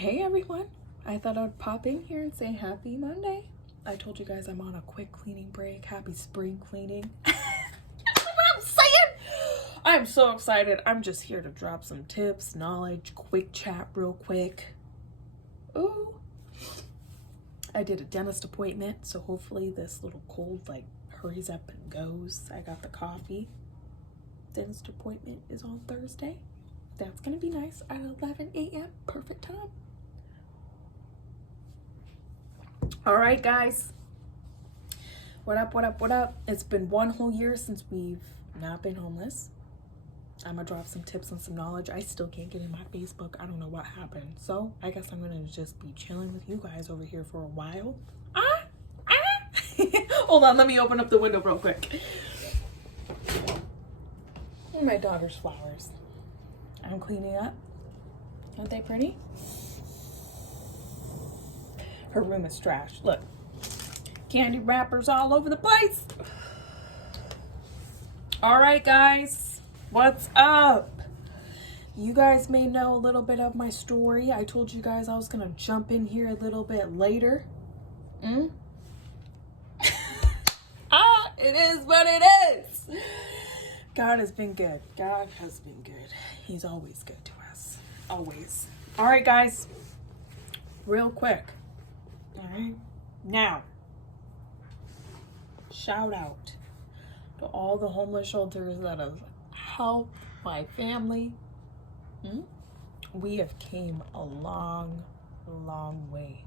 Hey everyone, I thought I'd pop in here and say happy Monday. I told you guys I'm on a quick cleaning break. Happy spring cleaning. That's what I'm saying. I'm so excited. I'm just here to drop some tips, knowledge, quick chat real quick. Ooh. I did a dentist appointment, so hopefully this little cold hurries up and goes. I got the coffee. Dentist appointment is on Thursday. That's gonna be nice at 11 a.m. Perfect time. All right, guys. What up, what up, what up? It's been one whole year since we've not been homeless. I'm gonna drop some tips and some knowledge. I still can't get in my Facebook. I don't know what happened. So I guess I'm gonna just be chilling with you guys over here for a while. Hold on, let me open up the window real quick. My daughter's flowers. I'm cleaning up. Aren't they pretty? Her room is trash. Look, candy wrappers all over the place. All right, guys, what's up? You guys may know a little bit of my story. I told you guys I was gonna jump in here a little bit later. It is what it is. God has been good. God has been good. He's always good to us. Always. All right, guys. Real quick. All right. Now, shout out to all the homeless shelters that have helped my family. We have came a long, long way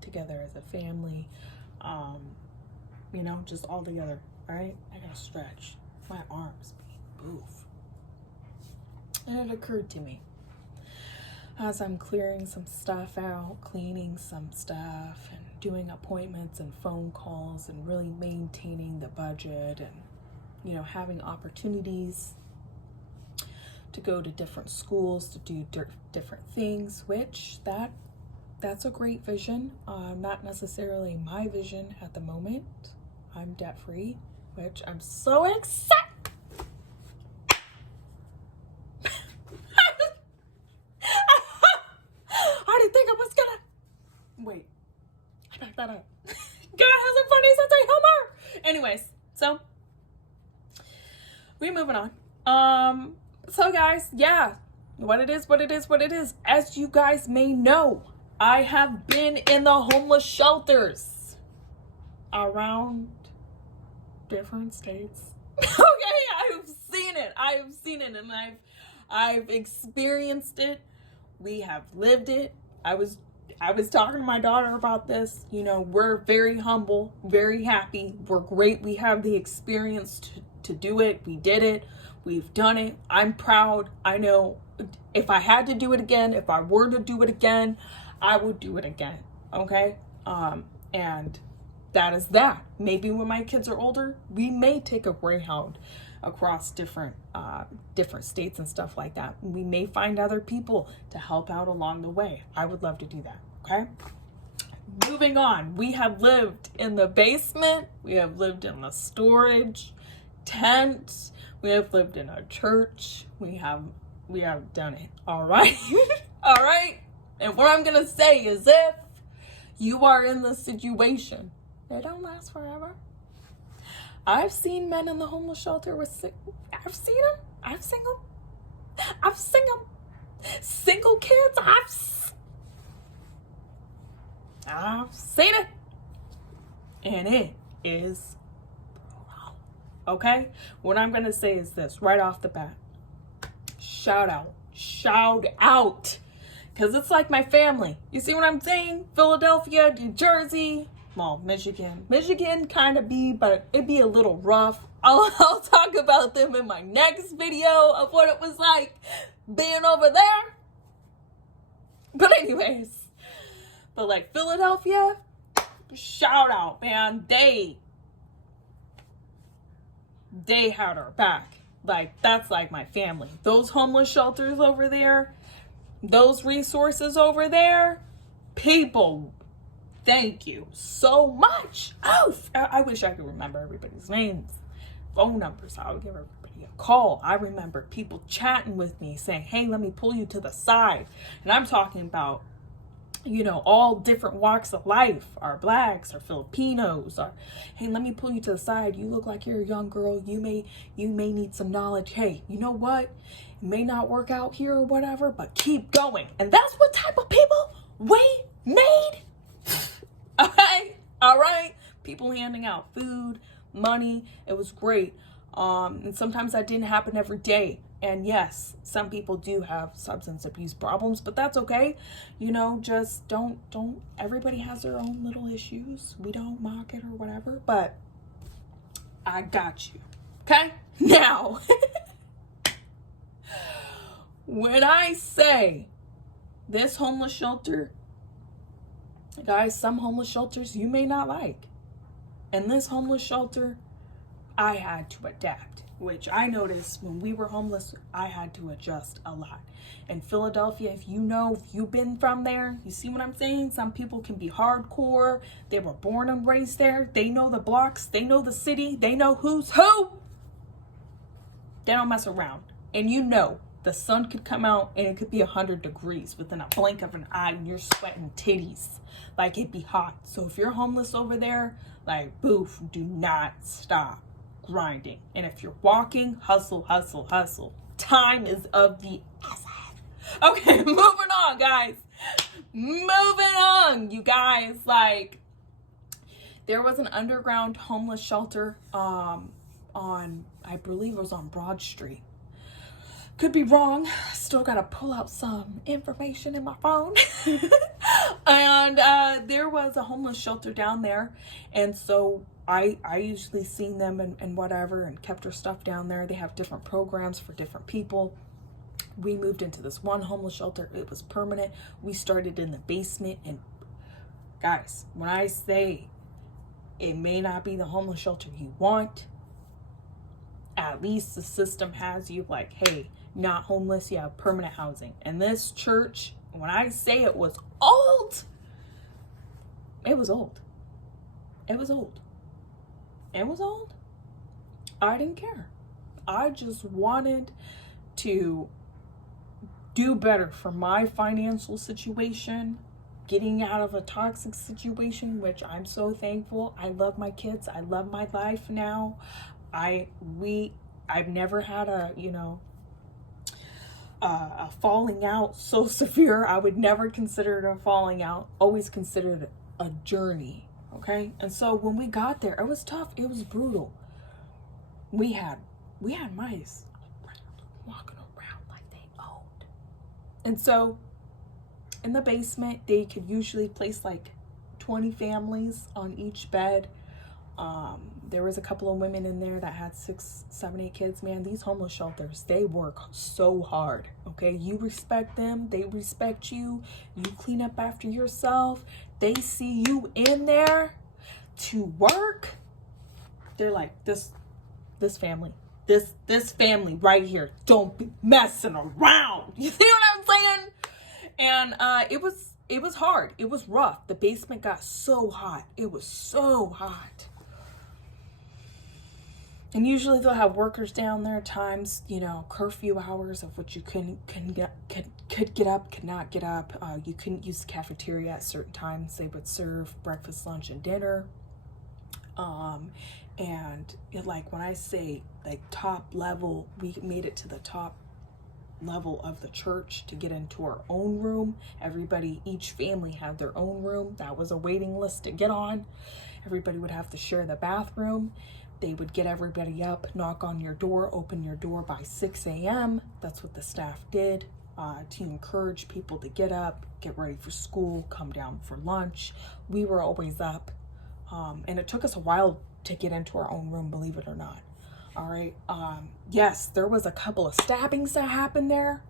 together as a family. Just all together. All right. I gotta stretch. My arms move. And it occurred to me as I'm clearing some stuff out, cleaning some stuff, and doing appointments and phone calls, and really maintaining the budget, and having opportunities to go to different schools to do different things, which that's a great vision. Not necessarily my vision at the moment. I'm debt free, which I'm so excited. I didn't think I was gonna. Wait, I backed that up. God has a funny sense of humor. Anyways, so we're moving on. So guys, yeah, what it is. As you guys may know, I have been in the homeless shelters around different states. Okay, I've seen it, and I've experienced it. We have lived it. I was talking to my daughter about this. We're very humble, very happy. We're great. We have the experience to do it. We did it. We've done it. I'm proud. I know if I had to do it again, if I were to do it again, I would do it again. Okay? And that is that. Maybe when my kids are older, we may take a Greyhound across different states and stuff like that. We may find other people to help out along the way. I would love to do that. Okay? Moving on. We have lived in the basement. We have lived in the storage tent. We have lived in a church. We have done it. All right? All right? And what I'm going to say is, if you are in the situation, they don't last forever. I've seen men in the homeless shelter I've seen them. Single kids, I've seen it. And it is brutal. Okay? What I'm going to say is this right off the bat. Shout out. Because it's like my family. You see what I'm saying? Philadelphia, New Jersey, well, Michigan kind of but it'd be a little rough. I'll talk about them in my next video of what it was like being over there. But anyways, Philadelphia, shout out, man. They had our back. That's like my family. Those homeless shelters over there, those resources over there, people, thank you so much. Oh, I wish I could remember everybody's names, phone numbers. I would give everybody a call. I remember people chatting with me saying, hey, let me pull you to the side. And I'm talking about you know, all different walks of life, our blacks, our Filipinos, our, hey, let me pull you to the side. You look like you're a young girl. You may need some knowledge. Hey, you know what? It may not work out here or whatever, but keep going. And that's what type of people we made. All right. People handing out food, money. It was great. And sometimes that didn't happen every day. And yes, some people do have substance abuse problems, but that's okay. You know, just don't, everybody has their own little issues. We don't mock it or whatever, but I got you. Okay? Now, when I say this homeless shelter, guys, some homeless shelters you may not like. And this homeless shelter, I had to adapt, which I noticed when we were homeless, I had to adjust a lot. In Philadelphia, if you've been from there, you see what I'm saying? Some people can be hardcore. They were born and raised there. They know the blocks. They know the city. They know who's who. They don't mess around. And you know, the sun could come out and it could be 100 degrees within a blink of an eye and you're sweating titties like it'd be hot. So if you're homeless over there, like, boof, do not stop grinding. And if you're walking, hustle, hustle, hustle. Time is of the essence. Okay, moving on, guys. Moving on, you guys. Like, there was an underground homeless shelter on, I believe it was on Broad Street. Could be wrong. Still gotta pull out some information in my phone. And there was a homeless shelter down there. And so I usually seen them and whatever and kept her stuff down there. They have different programs for different people. We moved into this one homeless shelter. It was permanent. We started in the basement. And guys, when I say it may not be the homeless shelter you want, at least the system has you like, hey, not homeless, you have permanent housing. And this church, when I say it was old, it was old. It was old. It was old. I didn't care. I just wanted to do better for my financial situation, getting out of a toxic situation, which I'm so thankful. I love my kids. I love my life now. I've never had a falling out so severe. I would never consider it a falling out. Always considered it a journey. Okay. And so when we got there, it was tough. It was brutal. We had mice walking around like they owned. And so in the basement, they could usually place like 20 families on each bed. There was a couple of women in there that had 6, 7, 8 kids. Man, these homeless shelters, they work so hard. Okay. You respect them. They respect you. You clean up after yourself. They see you in there to work. They're like, this family, this family right here, don't be messing around. You see what I'm saying? And, it was hard. It was rough. The basement got so hot. It was so hot. And usually they'll have workers down there, times, curfew hours of which you could get up, could not get up. You couldn't use the cafeteria at certain times. They would serve breakfast, lunch, and dinner. And like when I say like top level, we made it to the top level of the church to get into our own room. Each family had their own room. That was a waiting list to get on. Everybody would have to share the bathroom. They would get everybody up, knock on your door, open your door by 6 a.m. That's what the staff did to encourage people to get up, get ready for school, come down for lunch. We were always up. And it took us a while to get into our own room, believe it or not. All right. Yes, there was a couple of stabbings that happened there.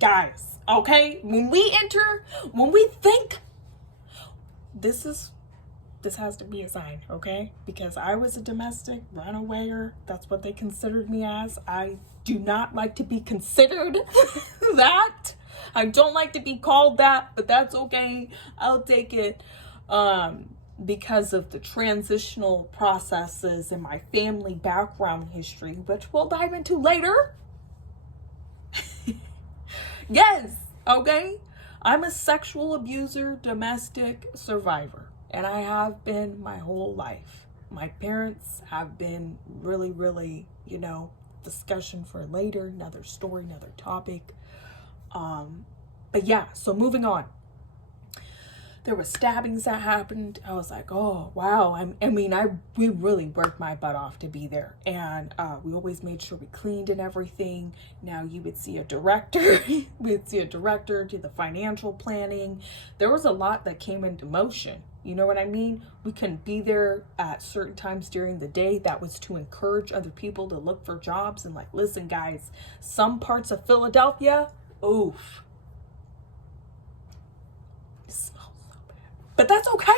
Guys, okay? When we think this has to be a sign, okay? Because I was a domestic runawayer. That's what they considered me as. I do not like to be considered that. I don't like to be called that, but that's okay. I'll take it because of the transitional processes in my family background history, which we'll dive into later. Yes, okay? I'm a sexual abuser, domestic survivor, and I have been my whole life. My parents have been really, really, discussion for later, another story, another topic. But yeah, so moving on. There were stabbings that happened. I was like, oh wow. We really worked my butt off to be there, and we always made sure we cleaned and everything. Now you would see a director. We'd see a director do the financial planning. There was a lot that came into motion. You know what I mean? We couldn't be there at certain times during the day. That was to encourage other people to look for jobs. And like, listen, guys, some parts of Philadelphia, oof. But that's okay.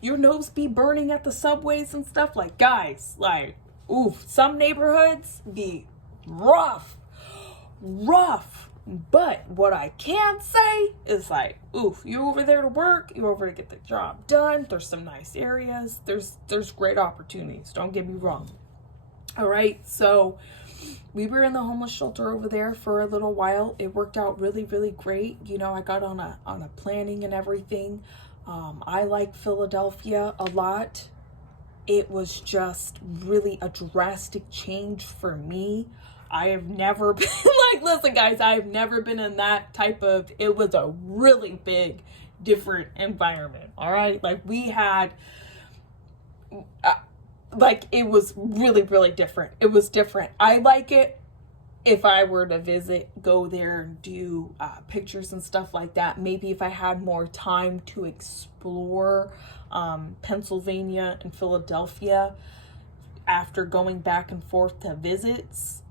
Your nose be burning at the subways and stuff. Like, guys, like, oof, some neighborhoods be rough. But what I can say is like, oof, you're over there to work, you're over to get the job done. There's some nice areas. There's great opportunities. Don't get me wrong. All right, so we were in the homeless shelter over there for a little while. It worked out really, really great. I got on a planning and everything. I like Philadelphia a lot. It was just really a drastic change for me. I have never been like, listen guys, I have never been in that type of, it was a really big, different environment. All right. Like we had, it was really, really different. It was different. I like it. If I were to visit, go there and do pictures and stuff like that. Maybe if I had more time to explore Pennsylvania and Philadelphia after going back and forth to visits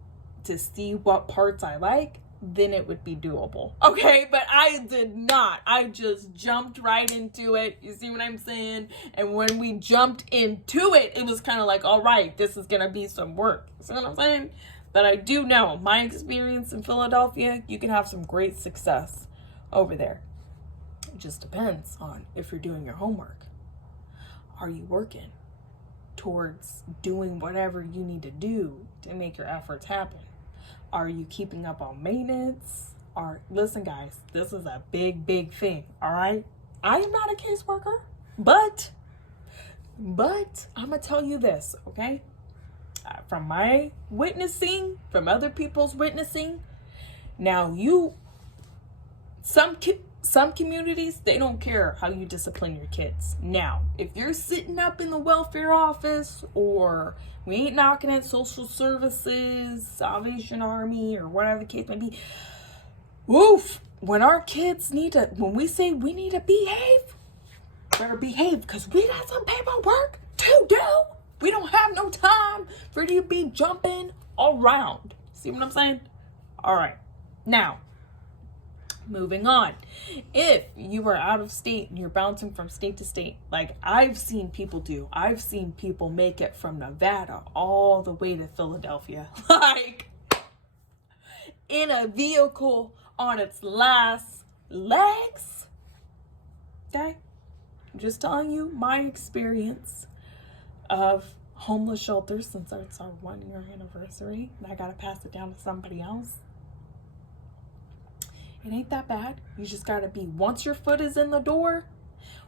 to see what parts I like, then it would be doable. Okay, but I did not. I just jumped right into it. You see what I'm saying? And when we jumped into it, it was kind of like, all right, this is going to be some work. You see what I'm saying? But I do know, my experience in Philadelphia, you can have some great success over there. It just depends on if you're doing your homework. Are you working towards doing whatever you need to do to make your efforts happen? Are you keeping up on maintenance? Listen guys, this is a big, big thing, all right? I am not a caseworker, but I'm gonna tell you this, okay? From my witnessing, from other people's witnessing, now some communities, they don't care how you discipline your kids. Now, if you're sitting up in the welfare office, or we ain't knocking at social services, Salvation Army, or whatever the case may be, oof, when we say we need to behave, better behave, because we got some paperwork to do. We don't have no time for you to be jumping around. See what I'm saying? All right. Now, moving on. If you are out of state and you're bouncing from state to state, like I've seen people make it from Nevada all the way to Philadelphia, like in a vehicle on its last legs. Okay? I'm just telling you my experience of homeless shelters since it's our 1-year anniversary, and I gotta pass it down to somebody else. It ain't that bad. You just gotta be, once your foot is in the door,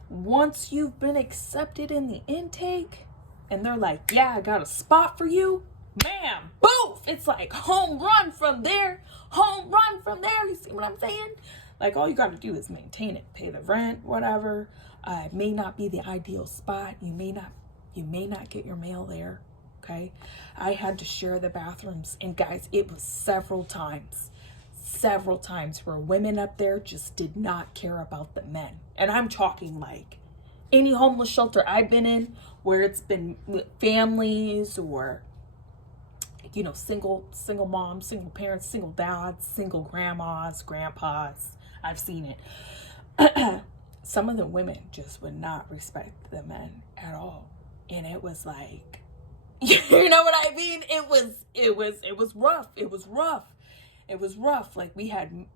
once you've been accepted in the intake, and they're like, yeah, I got a spot for you, bam, boof, it's like home run from there. You see what I'm saying? Like, all you gotta do is maintain it, pay the rent, whatever. It may not be the ideal spot. You may not get your mail there, okay? I had to share the bathrooms, and guys, it was several times where women up there just did not care about the men. And I'm talking like any homeless shelter I've been in where it's been families or, single moms, single parents, single dads, single grandmas, grandpas. I've seen it. Some of the women just would not respect the men at all. And it was like, you know what I mean? It was rough. Like, we had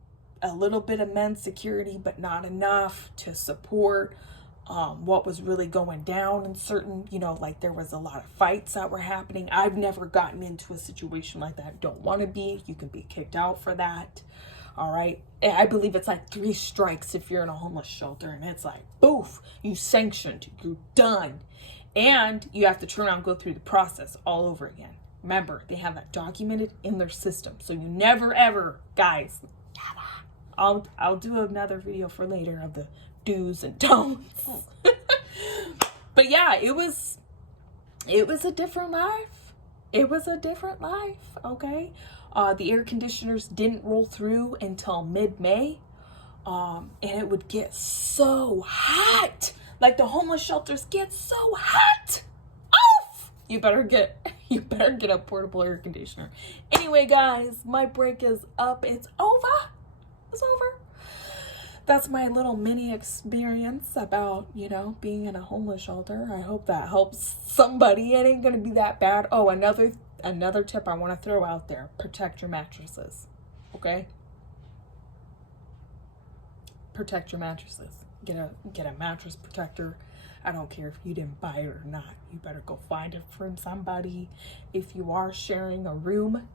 a little bit of men's security, but not enough to support what was really going down in certain, like there was a lot of fights that were happening. I've never gotten into a situation like that. Don't want to be. You can be kicked out for that. All right. I believe it's like 3 strikes if you're in a homeless shelter, and it's like, boof, you sanctioned, you're done. And you have to turn around and go through the process all over again. Remember, they have that documented in their system. So you never ever, guys, I'll do another video for later of the do's and don'ts. But yeah, it was a different life. It was a different life, okay? The air conditioners didn't roll through until mid-May. And it would get so hot. Like the homeless shelters get so hot. Oof! You better get a portable air conditioner. Anyway, guys, my break is up. It's over. It's over. That's my little mini experience about, being in a homeless shelter. I hope that helps somebody. It ain't gonna be that bad. Oh, another tip I want to throw out there: protect your mattresses. Okay? Protect your mattresses. Get a mattress protector. I don't care if you didn't buy it or not. You better go find it from somebody. If you are sharing a room,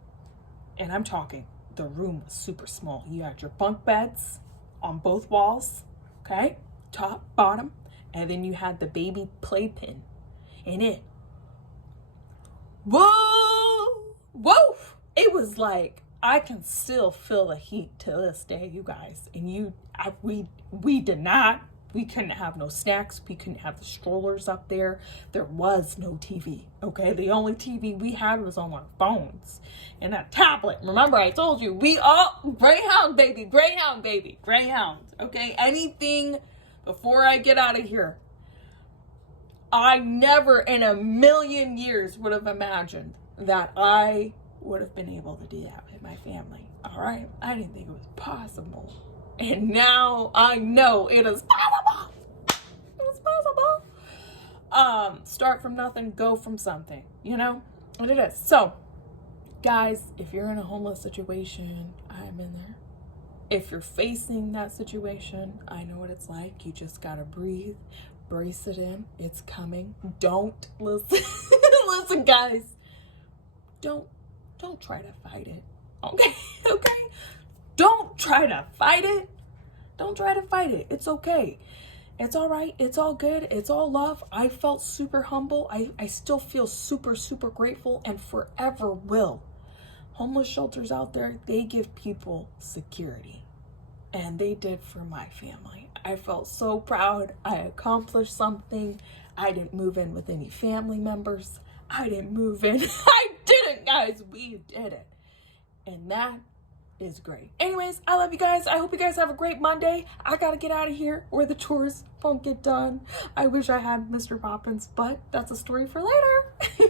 and I'm talking, the room was super small. You had your bunk beds on both walls, okay? Top, bottom. And then you had the baby playpen in it. Whoa! Whoa! It was like, I can still feel the heat to this day, you guys. And we did not. We couldn't have no snacks. We couldn't have the strollers up there. There was no TV, okay? The only TV we had was on our phones and a tablet. Remember, I told you, Greyhound, baby, Greyhound, okay? Anything before I get out of here. I never in a million years would have imagined that I would have been able to do that with my family, all right? I didn't think it was possible. And now I know it is possible. It is possible. Start from nothing, go from something, what it is. So, guys, if you're in a homeless situation, I'm in there. If you're facing that situation, I know what it's like. You just gotta breathe, brace it in. It's coming. Don't listen. Listen, guys. Don't try to fight it. Okay? Okay? Don't try to fight it. Don't try to fight it. It's okay. It's all right. It's all good. It's all love. I felt super humble. I still feel super, super grateful and forever will. Homeless shelters out there, they give people security. And they did for my family. I felt so proud. I accomplished something. I didn't move in with any family members. I didn't move in. I didn't, guys. We did it. And that is great. Anyways, I love you guys. I hope you guys have a great Monday. I gotta get out of here or the chores won't get done. I wish I had Mr. Poppins, but that's a story for later.